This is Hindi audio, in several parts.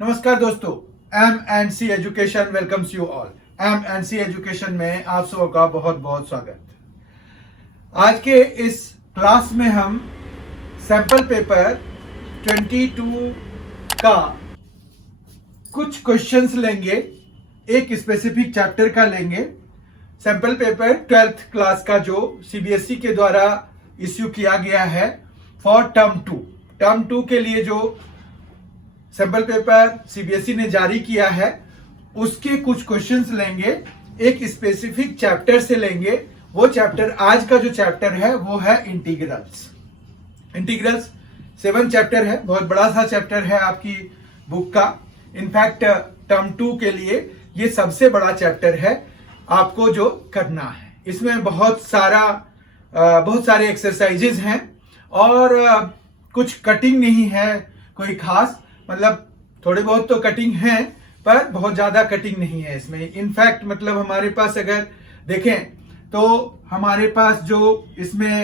नमस्कार दोस्तों, M&C education welcomes you all. M&C education में आप सबों का बहुत बहुत स्वागत। आज के इस क्लास में हम सैंपल पेपर 22 का कुछ क्वेश्चंस लेंगे, एक स्पेसिफिक चैप्टर का लेंगे। सैंपल पेपर 12th क्लास का जो CBSE के द्वारा इश्यू किया गया है फॉर टर्म 2 के लिए जो सैंपल पेपर CBSE ने जारी किया है उसके कुछ क्वेश्चंस लेंगे, एक स्पेसिफिक चैप्टर से लेंगे। वो चैप्टर, आज का जो चैप्टर है वो है इंटीग्रल्स। 7 चैप्टर है, बहुत बड़ा सा चैप्टर है आपकी बुक का। इनफैक्ट टर्म 2 के लिए ये सबसे बड़ा चैप्टर है आपको जो करना है। इसमें बहुत सारे एक्सरसाइजेज हैं और कुछ कटिंग नहीं है कोई खास, मतलब थोड़े बहुत तो कटिंग है पर बहुत ज्यादा कटिंग नहीं है इसमें। इनफैक्ट मतलब हमारे पास अगर देखें तो हमारे पास जो इसमें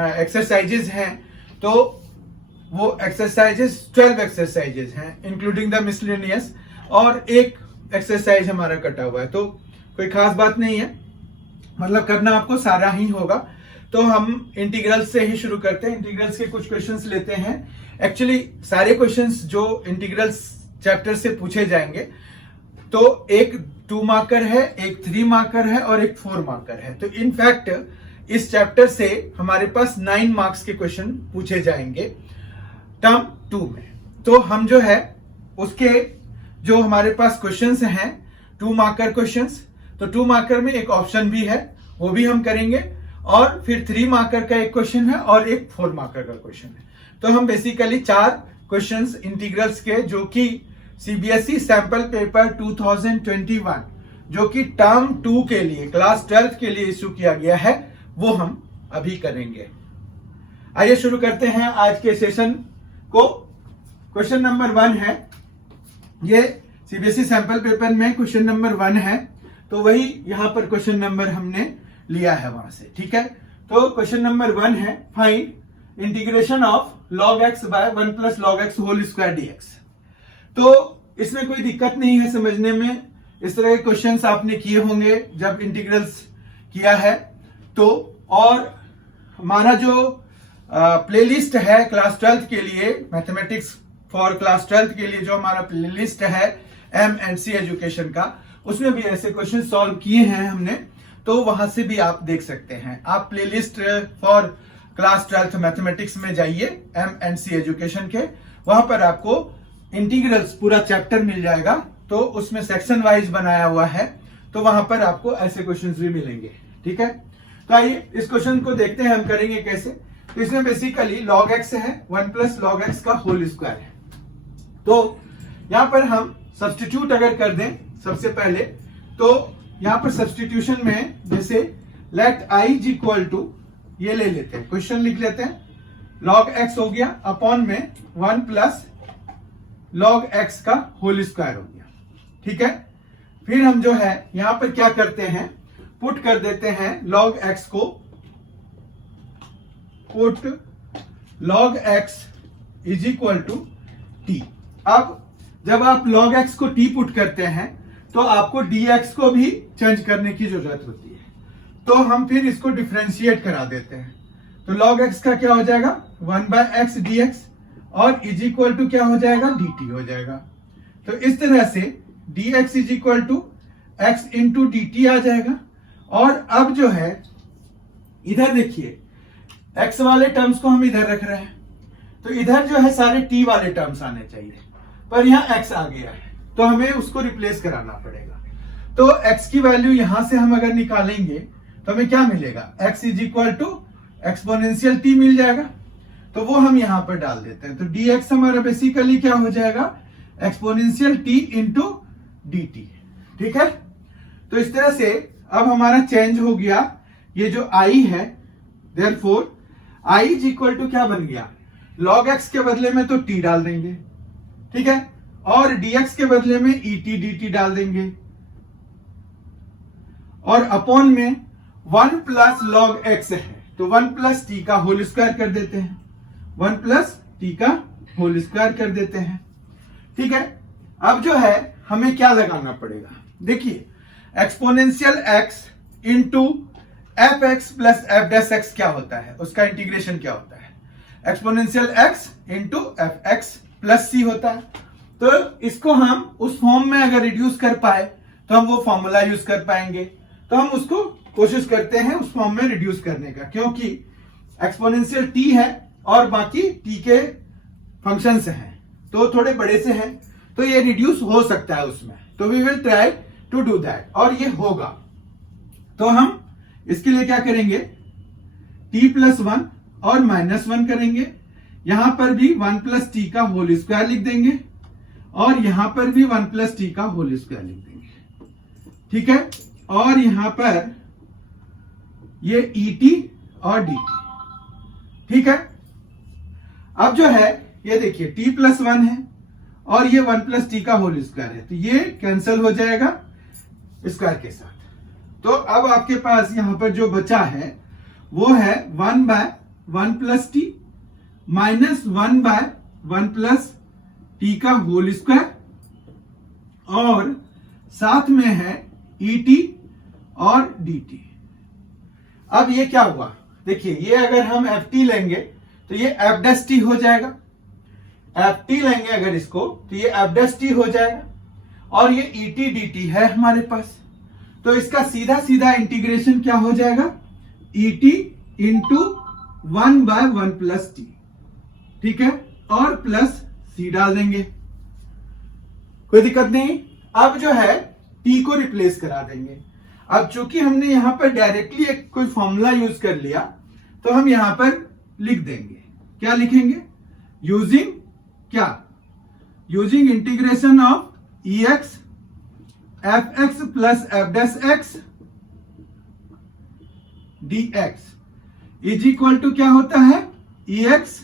एक्सरसाइजेज हैं तो वो एक्सरसाइजेज 12 एक्सरसाइजेज हैं इंक्लूडिंग द मिसलेनियस, और एक एक्सरसाइज हमारा कटा हुआ है, तो कोई खास बात नहीं है, मतलब करना आपको सारा ही होगा। तो हम इंटीग्रल्स से ही शुरू करते हैं। इंटीग्रल्स के कुछ क्वेश्चंस लेते हैं। एक्चुअली सारे क्वेश्चंस जो इंटीग्रल्स चैप्टर से पूछे जाएंगे, तो एक 2 मार्कर है, एक 3 मार्कर है और एक 4 मार्कर है। तो इनफैक्ट इस चैप्टर से हमारे पास 9 मार्क्स के क्वेश्चन पूछे जाएंगे टर्म 2 में। तो हम जो है उसके जो हमारे पास क्वेश्चंस हैं 2 मार्कर क्वेश्चंस, तो 2 मार्कर में एक ऑप्शन भी है, वो भी हम करेंगे, और फिर 3 मार्कर का एक क्वेश्चन है और एक 4 मार्कर का क्वेश्चन है। तो हम बेसिकली 4 क्वेश्चंस इंटीग्रल्स के जो कि CBSE सैंपल पेपर 2021 जो कि टर्म 2 के लिए क्लास 12 के लिए इश्यू किया गया है वो हम अभी करेंगे। आइए शुरू करते हैं आज के सेशन को। क्वेश्चन नंबर 1 है, ये CBSE सैंपल पेपर में क्वेश्चन नंबर 1 है, तो वही यहां पर क्वेश्चन नंबर हमने लिया है वहां से, ठीक है। तो क्वेश्चन नंबर 1 है, find integration of log x by 1 plus log x whole square dx। तो इसमें कोई दिक्कत नहीं है समझने में, इस तरह के क्वेश्चंस आपने किए होंगे जब इंटीग्रल्स किया है तो। और हमारा जो प्लेलिस्ट है क्लास 12 के लिए, मैथमेटिक्स फॉर क्लास 12 के लिए जो हमारा प्लेलिस्ट है M&C एजुकेशन का, उसमें भी ऐसे क्वेश्चन सॉल्व किए हैं हमने, तो वहां से भी आप देख सकते हैं। आप प्लेलिस्ट फॉर क्लास 12 मैथमेटिक्स में जाइए M&C एजुकेशन के, वहां पर आपको इंटीग्रल्स पूरा चैप्टर मिल जाएगा, तो उसमें सेक्शन वाइज बनाया हुआ है, तो वहां पर आपको ऐसे क्वेश्चंस भी मिलेंगे, ठीक है। तो आइए इस क्वेश्चन को देखते हैं हम करेंगे कैसे। तो इसमें बेसिकली log x है, 1 प्लस log x का होल स्क्वायर है। तो यहां पर हम सब्स्टिट्यूट अगर कर दें सबसे पहले, तो यहां पर सब्स्टिट्यूशन में जैसे let i is equal to, ये ले लेते हैं, क्वेश्चन लिख लेते हैं, log x हो गया अपॉन में 1 प्लस log x का होल स्क्वायर हो गया, ठीक है। फिर हम जो है यहां पर क्या करते हैं, पुट कर देते हैं log x को, put log x is equal to t। अब जब आप log x को t पुट करते हैं तो आपको dx को भी चेंज करने की जरूरत होती है, तो हम फिर इसको डिफरेंशिएट करा देते हैं। तो log x का क्या हो जाएगा 1 बाय x dx, और इज इक्वल टू क्या हो जाएगा dt हो जाएगा। तो इस तरह से dx is equal to x into dt आ जाएगा। और अब जो है इधर देखिए, x वाले टर्म्स को हम इधर रख रहे हैं, तो इधर जो है सारे t वाले टर्म्स आने चाहिए, पर यहां x आ गया है तो हमें उसको रिप्लेस कराना पड़ेगा। तो x की वैल्यू यहां से हम अगर निकालेंगे तो हमें क्या मिलेगा, x is equal to exponential t मिल जाएगा, तो वो हम यहां पर डाल देते हैं। तो dx हमारा बेसिकली क्या हो जाएगा, एक्सपोनेंशियल t इंटू dt, ठीक है। तो इस तरह से अब हमारा चेंज हो गया ये जो i है, therefore i is equal to क्या बन गया, log x के बदले में तो t डाल देंगे, ठीक है, और dx के बदले में et dt डाल देंगे, और अपॉन में 1 प्लस log x है तो 1 प्लस t का होल स्क्वायर कर देते हैं, 1 प्लस t का होल स्क्वायर कर देते हैं, ठीक है। अब जो है हमें क्या लगाना पड़ेगा, देखिए exponential x into f x plus f dash x क्या होता है, उसका इंटीग्रेशन क्या होता है, exponential x into f x plus c होता है। तो इसको हम उस फॉर्म में अगर रिड्यूस कर पाए तो हम वो फॉर्मूला यूज कर पाएंगे। तो हम उसको कोशिश करते हैं उस फॉर्म में रिड्यूस करने का, क्योंकि एक्सपोनेंशियल t है और बाकी t के फंक्शंस हैं तो थोड़े बड़े से हैं, तो ये रिड्यूस हो सकता है उसमें। तो we will try to do that और ये होगा। तो हम इसके लिए क्या करेंगे, t प्लस 1 और माइनस 1 करेंगे, यहां पर भी 1 प्लस टी का होल स्क्वायर लिख देंगे और यहां पर भी 1 प्लस टी का होल स्क्वायर लिख देंगे, ठीक है। और यहां पर ये et और dt, ठीक है। अब जो है ये देखिए t प्लस 1 है और ये 1 प्लस टी का होल स्क्वायर है, तो ये कैंसिल हो जाएगा स्क्वायर के साथ। तो अब आपके पास यहां पर जो बचा है वो है 1 by 1 plus t minus 1 by 1 plus t का होल स्क्वायर और साथ में है et और dt। अब ये क्या हुआ, देखिए ये अगर हम ft लेंगे तो ये f डैश t हो जाएगा, ft लेंगे अगर इसको तो ये f डैश t हो जाएगा और ये et dt है हमारे पास। तो इसका सीधा सीधा इंटीग्रेशन क्या हो जाएगा, et into 1 by 1 plus t, ठीक है, और प्लस c डाल देंगे, कोई दिक्कत नहीं। अब जो है t को रिप्लेस करा देंगे। अब चूंकि हमने यहां पर डायरेक्टली एक कोई फॉर्मूला यूज कर लिया तो हम यहां पर लिख देंगे, क्या लिखेंगे, यूजिंग क्या, using integration of ex f x plus f dash x dx is equal to क्या होता है, ex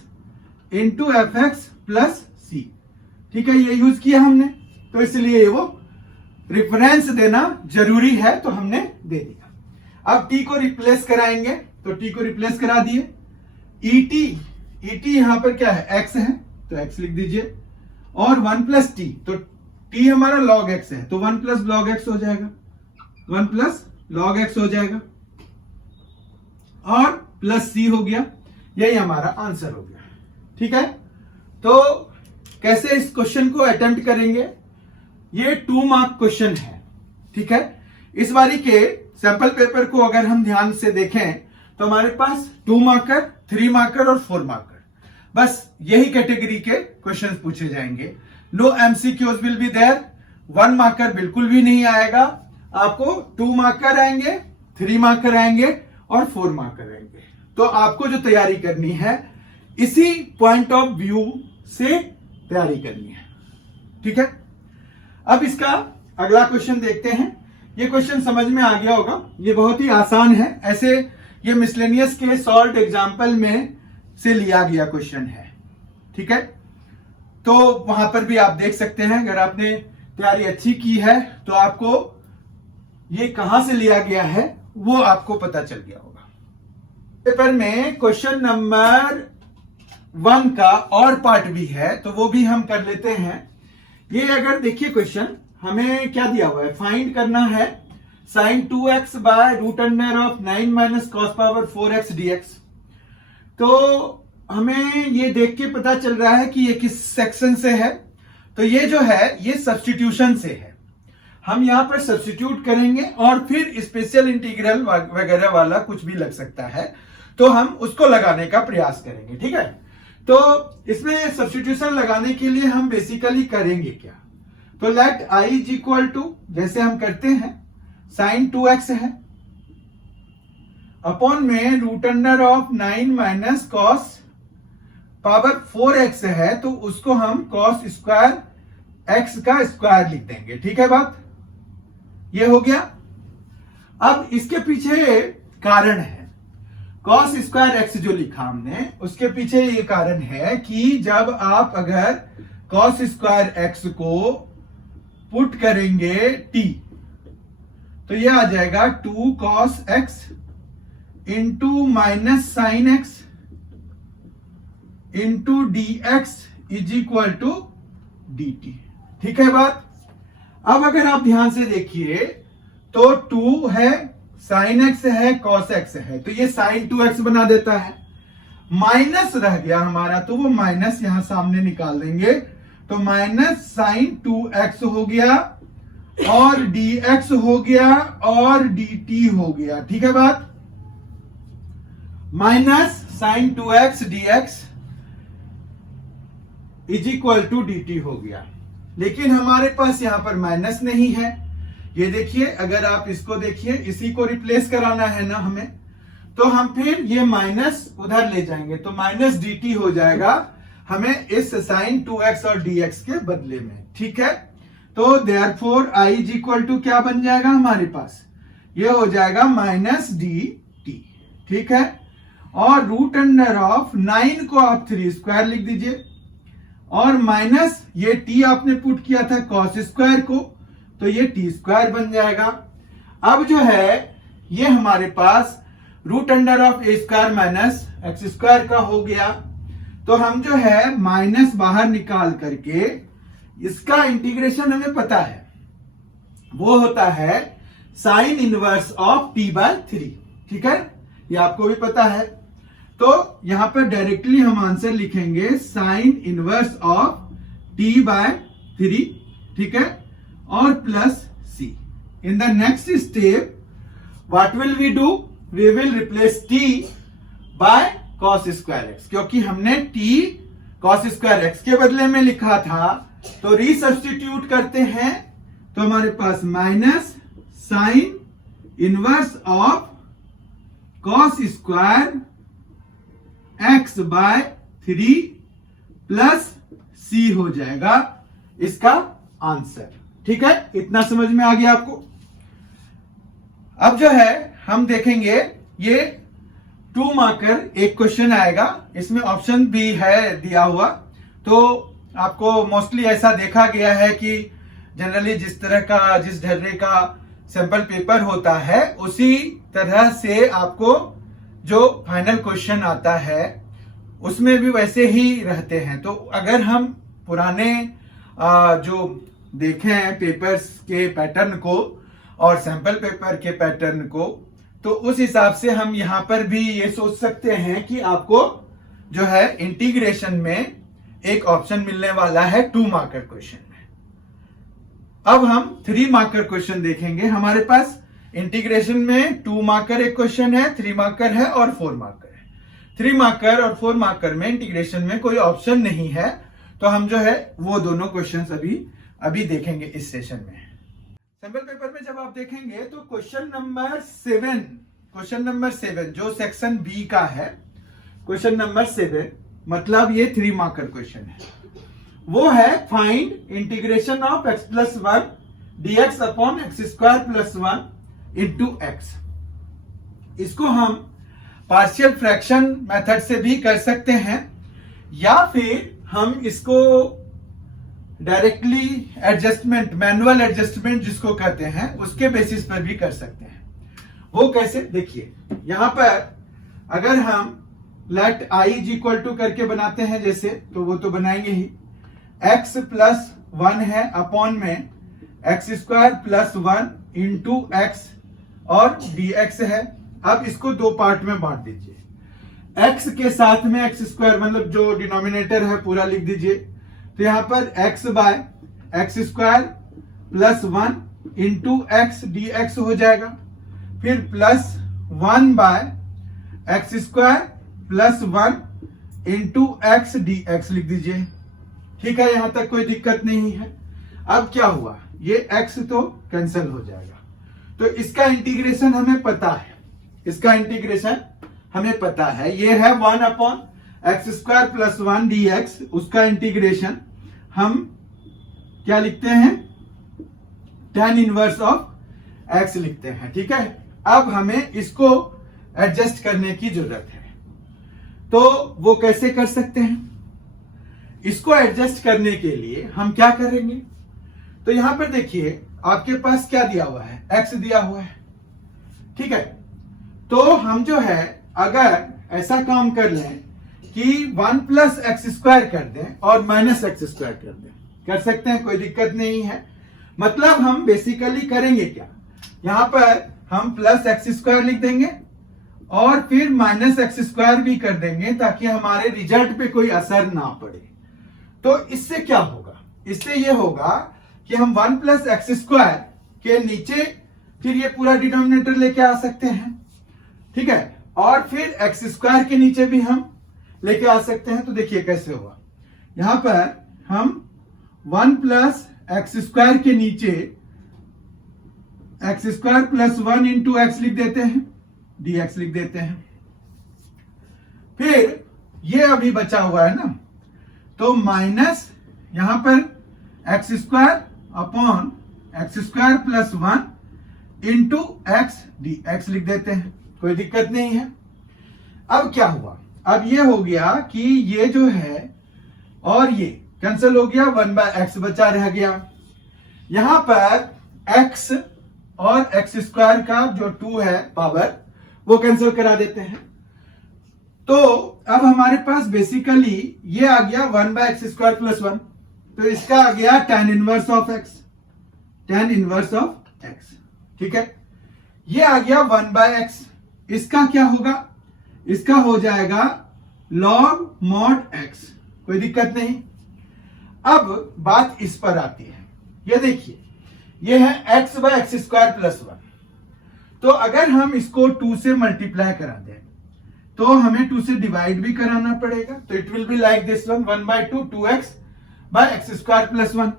into f x plus c, ठीक है, ये यूज किया हमने तो इसलिए वो रिफरेंस देना जरूरी है तो हमने दे दिया। अब t को रिप्लेस कराएंगे तो t को रिप्लेस करा दिए, et यहां पर क्या है, x है तो x लिख दीजिए और 1 प्लस टी, तो t हमारा log x है तो 1 प्लस log x हो जाएगा, 1 प्लस log x हो जाएगा और प्लस c हो गया, यही हमारा आंसर हो गया, ठीक है। तो कैसे इस क्वेश्चन को अटेम्प्ट करेंगे, ये 2 मार्क क्वेश्चन है, ठीक है। इस बारी के सैंपल पेपर को अगर हम ध्यान से देखें तो हमारे पास 2 मार्कर, 3 मार्कर और 4 मार्कर, बस यही कैटेगरी के क्वेश्चंस पूछे जाएंगे। No MCQs will be there, 1 marker बिल्कुल भी नहीं आएगा, आपको 2 मार्कर आएंगे, 3 मार्कर आएंगे और 4 मार्कर आएंगे। तो आपको जो तैयारी करनी है इसी पॉइंट ऑफ व्यू से तैयारी करनी है, ठीक है। अब इसका अगला क्वेश्चन देखते हैं। ये क्वेश्चन समझ में आ गया होगा, ये बहुत ही आसान है, ऐसे ये मिसलेनियस के सॉल्ट एग्जाम्पल में से लिया गया क्वेश्चन है, ठीक है। तो वहां पर भी आप देख सकते हैं, अगर आपने तैयारी अच्छी की है तो आपको ये कहां से लिया गया है वो आपको पता चल गया होगा। पेपर में क्वेश्चन नंबर 1 का और पार्ट भी है तो वो भी हम कर लेते हैं। ये अगर देखिए क्वेश्चन हमें क्या दिया हुआ है, फाइंड करना है sin 2x by root under of 9 minus cos power 4x dx। तो हमें ये देख के पता चल रहा है कि ये किस सेक्शन से है, तो ये जो है ये सब्स्टिट्यूशन से है। हम यहां पर सब्स्टिट्यूट करेंगे और फिर स्पेशल इंटीग्रल वगैरह वाला कुछ भी लग सकता है तो हम उसको लगाने का प्रयास करेंगे, ठीक है। तो इसमें सब्स्टिट्यूशन लगाने के लिए हम बेसिकली करेंगे क्या, तो let i is equal to, जैसे हम करते हैं, sin 2x है अपॉन में root under of 9 minus cos power 4x है तो उसको हम कॉस स्क्वायर x का स्क्वायर लिख देंगे, ठीक है बात, ये हो गया। अब इसके पीछे कारण है, कॉस स्क्वायर x जो लिखा हमने उसके पीछे ये कारण है कि जब आप अगर कॉस स्क्वायर x को पुट करेंगे t तो ये आ जाएगा 2 cos x into minus sine x into d x is equal to dt, ठीक है बात। अब अगर आप ध्यान से देखिए तो 2 है, साइन एक्स है, कॉस एक्स है, तो ये साइन 2x बना देता है। माइनस रह गया हमारा, तो वो माइनस यहां सामने निकाल देंगे, तो माइनस साइन 2x हो गया और dx हो गया और dt हो गया। ठीक है बात। Minus sine 2x dx is equal to dt हो गया। लेकिन हमारे पास यहां पर माइनस नहीं है। ये देखिए, अगर आप इसको देखिए, इसी को रिप्लेस कराना है ना हमें, तो हम फिर ये माइनस उधर ले जाएंगे, तो माइनस dt हो जाएगा हमें इस साइन 2x और dx के बदले में। ठीक है, तो therefore i is equal to क्या बन जाएगा हमारे पास, ये हो जाएगा माइनस dt। ठीक है, और रूट अंडर ऑफ 9 को आप 3 स्क्वायर लिख दीजिए, और माइनस ये t आपने पुट किया था कॉस स्क्वायर को, तो ये t स्क्वायर बन जाएगा। अब जो है ये हमारे पास root under of a square minus x square का हो गया, तो हम जो है माइनस बाहर निकाल करके इसका इंटीग्रेशन हमें पता है, वो होता है साइन इनवर्स ऑफ t/3। ठीक है, ये आपको भी पता है। तो यहां पर डायरेक्टली हम आंसर लिखेंगे साइन इनवर्स ऑफ t/3। ठीक है, और plus c। In the next step what will we do, we will replace t by cos square x, क्योंकि हमने t कॉस स्क्वायर x के बदले में लिखा था, तो रीसब्स्टिट्यूट करते हैं, तो हमारे पास minus sine inverse of cos square x/3 plus c हो जाएगा इसका आंसर। ठीक है, इतना समझ में आ गया आपको। अब जो है हम देखेंगे ये 2 मार्कर एक क्वेश्चन आएगा, इसमें ऑप्शन भी है दिया हुआ, तो आपको मोस्टली ऐसा देखा गया है कि जनरली जिस ढर्रे का सैंपल पेपर होता है उसी तरह से आपको जो फाइनल क्वेश्चन आता है उसमें भी वैसे ही रहते हैं। तो अगर हम पुराने जो देखें पेपर्स के पैटर्न को और सैंपल पेपर के पैटर्न को, तो उस हिसाब से हम यहां पर भी ये सोच सकते हैं कि आपको जो है इंटीग्रेशन में एक ऑप्शन मिलने वाला है 2 मार्कर क्वेश्चन में। अब हम 3 मार्कर क्वेश्चन देखेंगे। हमारे पास इंटीग्रेशन में 2 मार्कर एक क्वेश्चन है, 3 मार्कर है और 4 मार्कर है। 3 मार्कर और 4 मार्कर में इंटीग्रेशन में कोई ऑप्शन नहीं है, तो हम जो है वो दोनों क्वेश्चंस अभी देखेंगे इस सेशन में। सैंपल पेपर में जब आप देखेंगे तो क्वेश्चन नंबर 7 जो सेक्शन बी का है, क्वेश्चन नंबर 7 मतलब ये 3 मार्कर क्वेश्चन है, वो है find integration of x+1 dx upon x²+1 into x। इसको हम पार्शियल फ्रैक्शन मेथड से भी कर सकते हैं, या फिर हम इसको डायरेक्टली एडजस्टमेंट, मैनुअल एडजस्टमेंट जिसको कहते हैं, उसके बेसिस पर भी कर सकते हैं। वो कैसे, देखिए यहां पर अगर हम let i is equal to करके बनाते हैं जैसे, तो वो तो बनाएंगे ही, x+1 है अपॉन में x²+1 इंटू x और dx है। अब इसको 2 पार्ट में बांट दीजिए, x के साथ में x² मतलब जो डिनोमिनेटर है पूरा लिख दीजिए, तो यहां पर x/x²+1 इंटू x dx हो जाएगा, फिर +1/x²+1 इंटू x dx लिख दीजिए। ठीक है, यहां तक कोई दिक्कत नहीं है। अब क्या हुआ, ये x तो कैंसिल हो जाएगा, तो इसका इंटीग्रेशन हमें पता है, ये है 1/x²+1 dx, उसका इंटीग्रेशन हम क्या लिखते हैं, tan इनवर्स ऑफ x लिखते हैं। ठीक है, अब हमें इसको एडजस्ट करने की जरूरत है, तो वो कैसे कर सकते हैं, इसको एडजस्ट करने के लिए हम क्या करेंगे, तो यहां पर देखिए आपके पास क्या दिया हुआ है, x दिया हुआ है। ठीक है, तो हम जो है अगर ऐसा काम कर लें कि 1+x² कर दें और -x² कर दें, कर सकते हैं, कोई दिक्कत नहीं है। मतलब हम बेसिकली करेंगे क्या, यहां पर हम प्लस एक्स स्क्वायर लिख देंगे और फिर माइनस एक्स स्क्वायर भी कर देंगे ताकि हमारे रिजल्ट पे कोई असर ना पड़े। तो इससे क्या होगा, इससे ये होगा कि हम 1 प्लस एक्स स्क्वायर के नीचे फिर ये पूरा डिनोमिनेटर लेके आ सकते हैं, ठीक है, और फिर एक्स स्क्वायर के नीचे भी हम लेके आ सकते हैं। तो देखिए कैसे होगा, यहां पर हम 1 प्लस एक्स स्क्वायर के नीचे x square plus 1 into x लिख देते हैं, dx लिख देते हैं। फिर ये अभी बचा हुआ है ना, तो माइनस यहां पर x square upon x square plus 1 into x dx लिख देते हैं, कोई दिक्कत नहीं है। अब क्या हुआ, अब ये हो गया कि ये जो है और ये कैंसिल हो गया, 1/x बचा रह गया। यहां पर x और एक्स स्क्वायर का जो 2 है पावर, वो कैंसिल करा देते हैं। तो अब हमारे पास बेसिकली ये आ गया 1/x स्क्वायर प्लस 1, तो इसका आ गया tan inverse of x, tan inverse of x, ठीक है। ये आ गया 1/x, इसका क्या होगा, इसका हो जाएगा log mod x, कोई दिक्कत नहीं। अब बात इस पर आती है, ये देखिए ये है x/x स्क्वायर प्लस 1, तो अगर हम इसको 2 से मल्टीप्लाई करा दें तो हमें 2 से डिवाइड भी कराना पड़ेगा, तो it will be like this one, 1/2 2x/x square plus 1।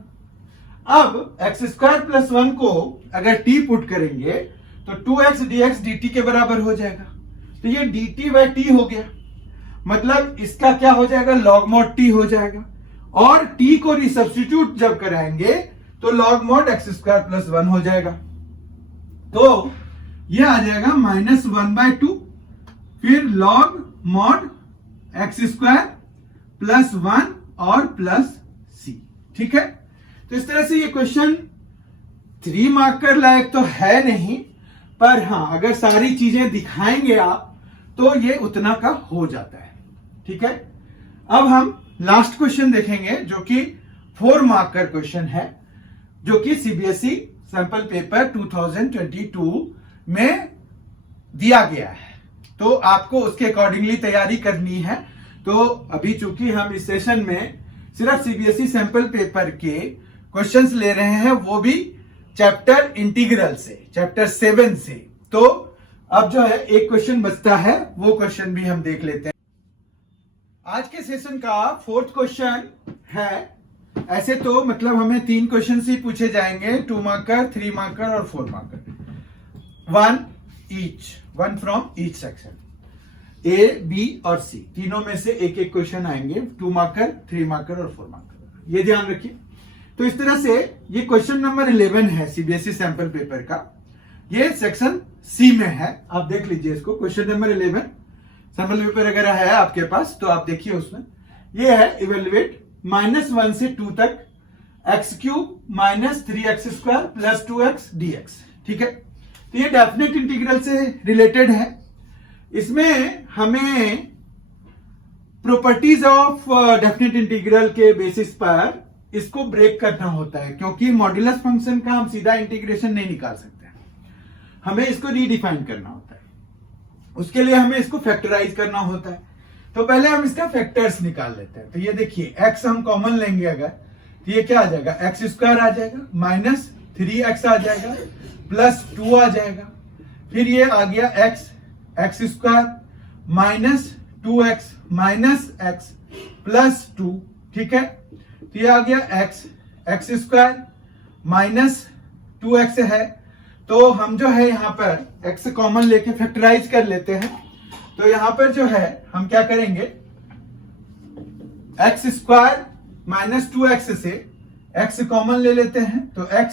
अब x स्क्वायर प्लस 1 को अगर t पुट करेंगे तो 2x dx dt के बराबर हो जाएगा, तो ये dt/t हो गया, मतलब इसका क्या हो जाएगा, log mod t हो जाएगा, और t को रिसब्स्टिट्यूट जब कराएंगे तो log mod x square plus 1 हो जाएगा। तो ये आ जाएगा -1/2 फिर log mod x square plus 1 और प्लस c, ठीक है। तो इस तरह से ये क्वेश्चन 3 मार्कर लायक तो है नहीं, पर हाँ अगर सारी चीजें दिखाएंगे आप तो ये उतना का हो जाता है, ठीक है। अब हम लास्ट क्वेश्चन देखेंगे जो कि 4 मार्कर क्वेश्चन है, जो कि सीबीएसई सैंपल पेपर 2022 में दिया गया है, तो आपको उसके अकॉर्डिंगली तैयारी करनी है। तो अभी चूंकि हम इस सेशन में सिर्फ सीबीएसई सैंपल पेपर के क्वेश्चंस ले रहे हैं, वो भी चैप्टर इंटीग्रल से, चैप्टर 7 से, तो अब जो है एक क्वेश्चन बचता है, वो क्वेश्चन भी हम देख लेते हैं। आज के सेशन का 4th क्वेश्चन है, ऐसे तो मतलब हमें 3 क्वेश्चन ही पूछे जाएंगे, 2 मार्कर, 3 मार्कर और 4 marker, 1 from each section, A B और सी, तीनों में से एक एक क्वेश्चन आएंगे, 2 मार्कर, 3 मार्कर और 4 मार्कर, ये ध्यान रखिए। तो इस तरह से ये क्वेश्चन नंबर 11 है सीबीएसई सैंपल पेपर का, ये सेक्शन सी में है, आप देख लीजिए इसको, क्वेश्चन नंबर 11 सैंपल पेपर अगर है आपके पास तो आप देखिए उसमें ये है, इवेल्युएट -1 से 2 तक x³ - 3x square plus 2x dx, ठीक है। तो ये डेफिनेट इंटीग्रल से रिलेटेड है। इसमें हमें प्रॉपर्टीज ऑफ डेफिनेट इंटीग्रल के बेसिस पर इसको ब्रेक करना होता है, क्योंकि मॉड्यूलस फंक्शन का हम सीधा इंटीग्रेशन नहीं निकाल सकते, हमें इसको रीडिफाइन करना होता है, उसके लिए हमें इसको फैक्टराइज करना होता है। तो पहले हम इसका फैक्टर्स निकाल लेते हैं। तो ये देखिए x हम कॉमन लेंगे अगर, तो ये क्या आ जाएगा, एक्स स्क्वायर आ जाएगा, -3x आ जाएगा, प्लस 2 आ जाएगा, फिर ये आ गया x square -2x -x plus 2, ठीक है। तो ये आ गया एक्स स्क्वायर -2x है, तो हम जो है यहाँ पर x कॉमन लेके फैक्टराइज कर लेते हैं। तो यहां पर जो है हम क्या करेंगे, एक्स स्क्वायर -2x से x कॉमन ले लेते हैं, तो x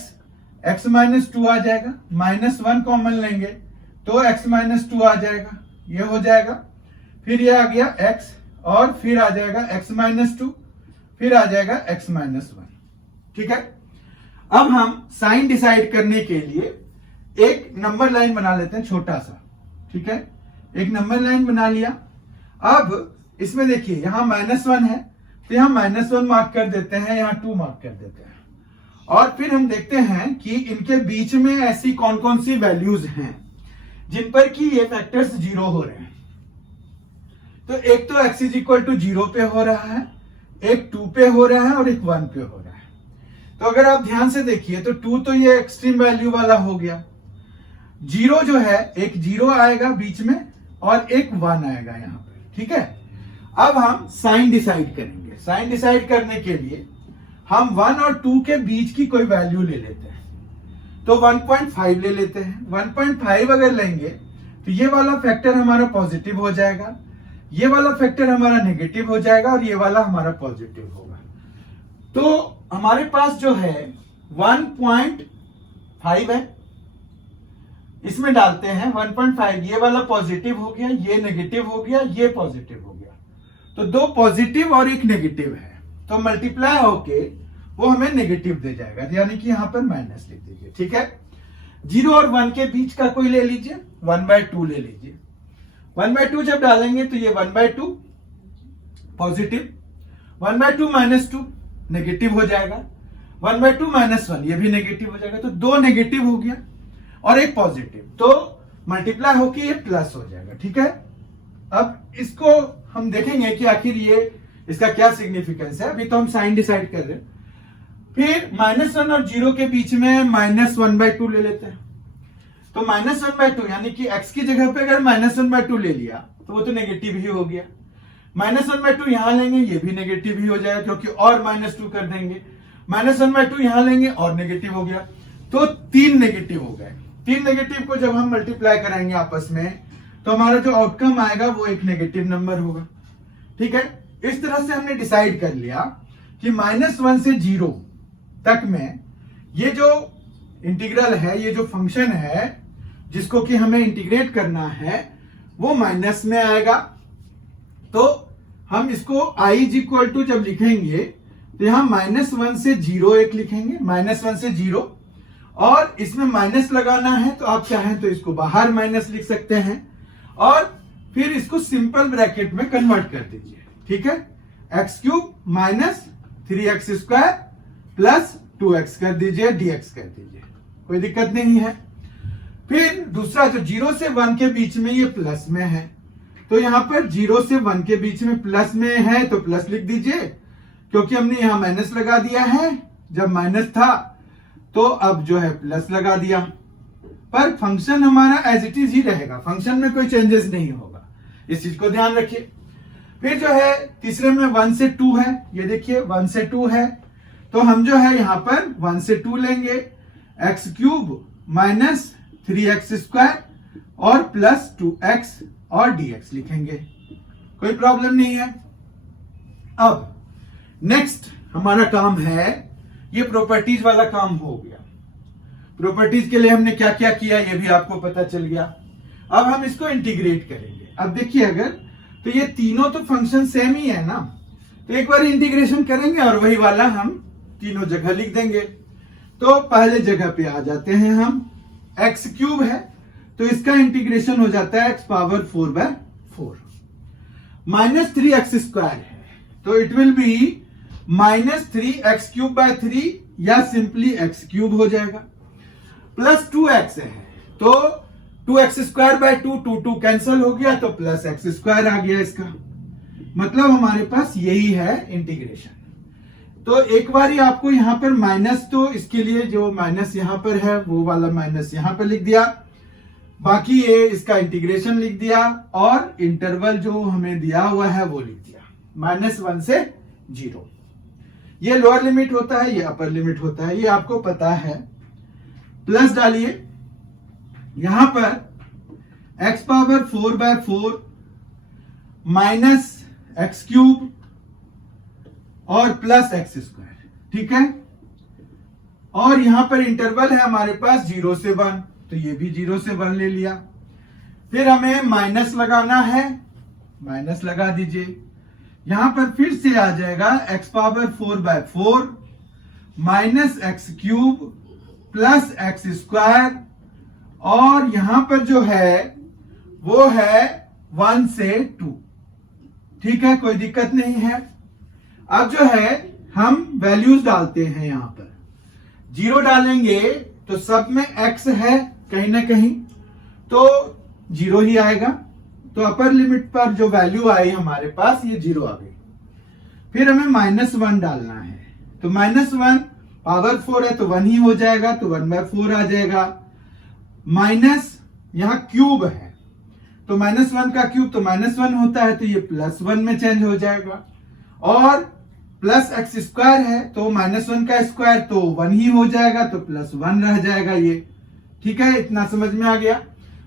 -2 आ जाएगा, -1 कॉमन लेंगे तो x -2 आ जाएगा, ये हो जाएगा। फिर ये आ गया x और फिर आ जाएगा x -2, फिर आ जाएगा x -1, ठीक है। अब हम साइन डिसाइड करने के लिए एक नंबर लाइन बना लेते हैं छोटा सा, ठीक है। एक नंबर लाइन बना लिया। अब इसमें देखिए यहां -1 है, तो यहाँ -1 मार्क कर देते हैं, यहाँ 2 मार्क कर देते हैं। और फिर हम देखते हैं कि इनके बीच में ऐसी कौन कौन सी वैल्यूज हैं जिन पर कि ये फैक्टर्स 0 हो रहे हैं। तो एक तो x = 0 पे हो रहा है, एक 2 पे हो रहा है और एक 1 पे हो रहा है। तो अगर आप ध्यान से देखिए तो 2 तो ये एक्सट्रीम वैल्यू वाला हो गया, 0 जो है एक 0 आएगा बीच में और एक 1 आएगा यहाँ पर, ठीक है। अब हम साइन डिसाइड करेंगे। साइन डिसाइड करने के लिए हम 1 और 2 के बीच की कोई वैल्यू ले लेते हैं। तो 1.5 ले लेते हैं। 1.5 अगर लेंगे तो ये वाला फैक्टर हमारा पॉजिटिव हो जाएगा, ये वाला फैक्टर हमारा नेगेटिव हो जाएगा और ये वाला हमारा पॉजिटिव होगा। तो हमारे पास जो है 1.5 है, इसमें डालते हैं 1.5, ये वाला पॉजिटिव हो गया, ये नेगेटिव हो गया, ये पॉजिटिव हो गया। तो 2 पॉजिटिव और एक नेगेटिव है, तो मल्टीप्लाई होके वो हमें नेगेटिव दे जाएगा, यानी कि यहां पर माइनस लिख दीजिए, ठीक है। 0 और 1 के बीच का कोई ले लीजिए, 1/2 ले लीजिए। 1/2 जब डालेंगे तो ये 1/2 पॉजिटिव, 1/2 -2 नेगेटिव हो जाएगा, 1/2 -1 ये भी नेगेटिव हो जाएगा। तो 2 नेगेटिव हो गया और एक पॉजिटिव, तो मल्टीप्लाई होके ये प्लस हो जाएगा, ठीक है। अब इसको हम देखेंगे कि आखिर ये इसका क्या सिग्निफिकेंस है। अभी तो हम साइन डिसाइड कर रहे हैं। फिर -1 और 0 के बीच में -1/2 ले लेते हैं। तो -1/2 यानी कि x की जगह पे अगर -1/2 ले लिया तो वो तो नेगेटिव ही हो गया। -1/2 यहां लेंगे, ये भी नेगेटिव ही हो जाएगा क्योंकि और -2 कर देंगे। -1/2 यहां लेंगे और नेगेटिव हो गया, तो 3 नेगेटिव हो गए। 3 नेगेटिव को जब हम मल्टीप्लाई कराएंगे आपस में तो हमारा जो आउटकम आएगा वो एक नेगेटिव नंबर होगा, ठीक है। इस तरह से हमने डिसाइड कर लिया कि -1 से 0 तक में ये जो इंटीग्रल है, ये जो फंक्शन है जिसको कि हमें इंटीग्रेट करना है वो माइनस में आएगा। तो हम इसको i = जब लिखेंगे तो यहां -1 से 0 एक लिखेंगे, -1 से 0, और इसमें माइनस लगाना है तो आप चाहें तो इसको बाहर माइनस लिख सकते हैं और फिर इसको सिंपल ब्रैकेट में कन्वर्ट कर दीजिए, ठीक है। x³ - 3x² प्लस 2x कर दीजिए, dx कर दीजिए, कोई दिक्कत नहीं है। फिर दूसरा जो 0 से 1 के बीच में ये प्लस में है, तो यहां पर 0 से 1 के बीच में प्लस में है तो प्लस लिख दीजिए, क्योंकि हमने यहां माइनस लगा दिया है, जब माइनस था तो अब जो है प्लस लगा दिया। पर फंक्शन हमारा एज इट इज ही रहेगा, फंक्शन में कोई चेंजेस नहीं होगा, इस चीज को ध्यान रखिए। फिर जो है तीसरे में 1 से 2 है, ये देखिए 1 से 2 है, तो हम जो है यहां पर 1 से 2 लेंगे, x³ - 3x² और प्लस 2x और dx लिखेंगे, कोई प्रॉब्लम नहीं है। अब नेक्स्ट हमारा काम है, ये प्रॉपर्टीज वाला काम हो गया। प्रॉपर्टीज के लिए हमने क्या क्या किया ये भी आपको पता चल गया। अब हम इसको इंटीग्रेट करेंगे। अब देखिए, अगर तो ये तीनों तो फंक्शन सेम ही है ना, तो एक बार इंटीग्रेशन करेंगे और वही वाला हम तीनों जगह लिख देंगे। तो पहले जगह पे आ जाते हैं हम, x³ है तो इसका इंटीग्रेशन हो जाता है x⁴/4, -3x² है तो इट विल बी -3x³ 3 या सिंपली x³ हो जाएगा, प्लस 2x है तो 2x² 2 कैंसिल हो गया तो प्लस x² आ गया। इसका मतलब हमारे पास यही है इंटीग्रेशन। तो एक बार ही आपको यहां पर माइनस, तो इसके लिए जो माइनस यहां पर है वो वाला माइनस यहां पर लिख दिया, बाकी ये इसका इंटीग्रेशन लिख दिया और इंटरवल जो हमें दिया हुआ है वो लिख दिया, -1 से 0। ये लोअर लिमिट होता है, ये अपर लिमिट होता है, ये आपको पता है। प्लस डालिए यहां पर x⁴/4 -x³ और प्लस x², ठीक है। और यहां पर इंटरवल है हमारे पास 0 से 1, तो ये भी 0 से 1 ले लिया। फिर हमें माइनस लगाना है, माइनस लगा दीजिए। यहां पर फिर से आ जाएगा x⁴/4 -x³ प्लस x² और यहां पर जो है वो है 1 से 2, ठीक है, कोई दिक्कत नहीं है। अब जो है हम वैल्यूज डालते हैं, यहां पर 0 डालेंगे तो सब में x है कहीं ना कहीं, तो 0 ही आएगा। तो अपर लिमिट पर जो वैल्यू आई हमारे पास ये 0 आ गई। फिर हमें -1 डालना है, तो -1 पावर 4 है तो 1 ही हो जाएगा, तो 1/4 आ जाएगा। माइनस यहां क्यूब है तो -1 का क्यूब तो -1 होता है, तो ये +1 में चेंज हो जाएगा। और +x² है तो -1 का स्क्वायर तो 1 ही हो जाएगा, तो +1 रह जाएगा ये। ठीक है, इतना समझ में आ गया।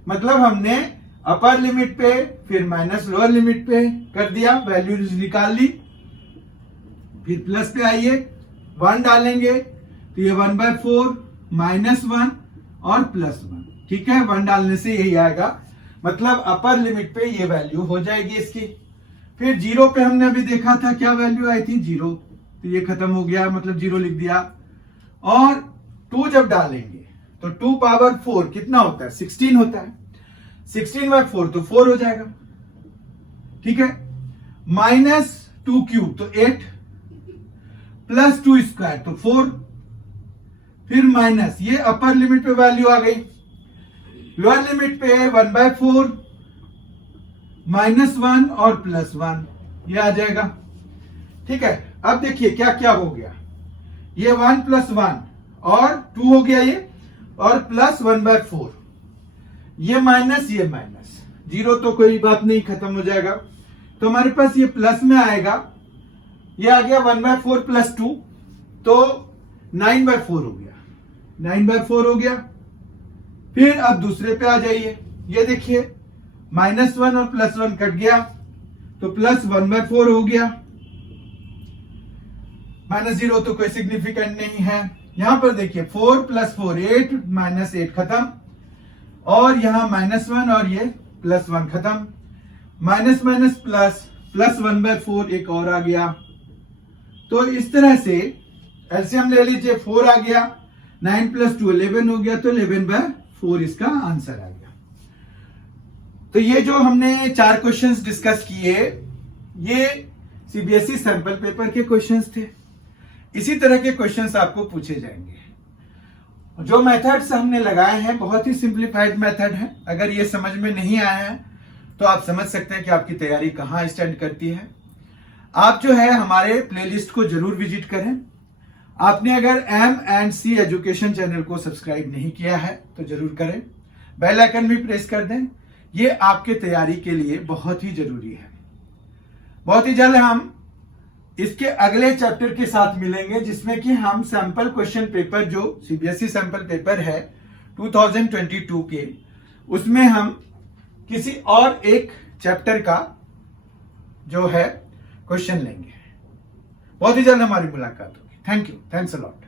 मतलब हमने अपर लिमिट पे फिर माइनस लोअर लिमिट पे कर दिया, वैल्यू निकाल ली। फिर प्लस पे आइए 1 डालेंगे तो ये 1/4 -1 और +1। ठीक है, 1 डालने से यही आएगा, मतलब अपर लिमिट पे ये वैल्यू हो जाएगी इसकी। फिर 0 पे हमने अभी देखा था क्या वैल्यू आई थी, 0, तो ये खत्म हो गया, मतलब 0 लिख दिया। और 2 जब डालेंगे तो 2 पावर 4 कितना होता है, 16 होता है। 16/4 तो 4 हो जाएगा। ठीक है, -2 क्यूब तो 8, +2 स्क्वायर तो 4, फिर माइनस, ये अपर लिमिट पे वैल्यू आ गई। लोअर लिमिट पे 1/4 -1 और +1 ये आ जाएगा। ठीक है, अब देखिए क्या क्या हो गया, ये 1 + 1 और 2 हो गया ये, और प्लस 1/4, ये माइनस ये माइनस, 0 तो कोई बात नहीं, खत्म हो जाएगा। तो हमारे पास ये प्लस में आएगा, ये आ गया 1/4 + 2, तो 9/4 हो गया, 9/4 हो गया। फिर अब दूसरे पे आ जाइए, ये देखिए -1 और +1 कट गया, तो +1/4 हो गया। -0 तो कोई सिग्निफिकेंट नहीं है। यहां पर देखिए 4 + 4 8, -8 खत्म, और यहां -1 और ये +1 खत्म, माइनस माइनस प्लस, +1/4 एक और आ गया। तो इस तरह से एलसीएम ले लीजिए, 4 आ गया, 9 + 2 11 हो गया, तो 11/4 इसका आंसर आ गया। तो ये जो हमने 4 क्वेश्चंस डिस्कस किए, ये सीबीएसई सैंपल पेपर के क्वेश्चंस थे। इसी तरह के क्वेश्चंस आपको पूछे जाएंगे। जो मेथड्स हमने लगाए हैं बहुत ही सिंप्लीफाइड मेथड है। अगर ये समझ में नहीं आया है तो आप समझ सकते हैं कि आपकी तैयारी कहाँ स्टैंड करती है। आप जो है हमारे प्लेलिस्ट को जरूर विजिट करें। आपने अगर M&C एजुकेशन चैनल को सब्सक्राइब नहीं किया है तो जरूर करें, बेल आइकन भी प्रेस कर दें। ये आपके तैयारी के लिए बहुत ही जरूरी है। बहुत ही जल्द हम इसके अगले चैप्टर के साथ मिलेंगे, जिसमें कि हम सैंपल क्वेश्चन पेपर, जो सीबीएसई सैंपल पेपर है 2022 के, उसमें हम किसी और एक चैप्टर का जो है क्वेश्चन लेंगे। बहुत ही जल्द हमारी मुलाकात होगी। Thank you, thanks a lot.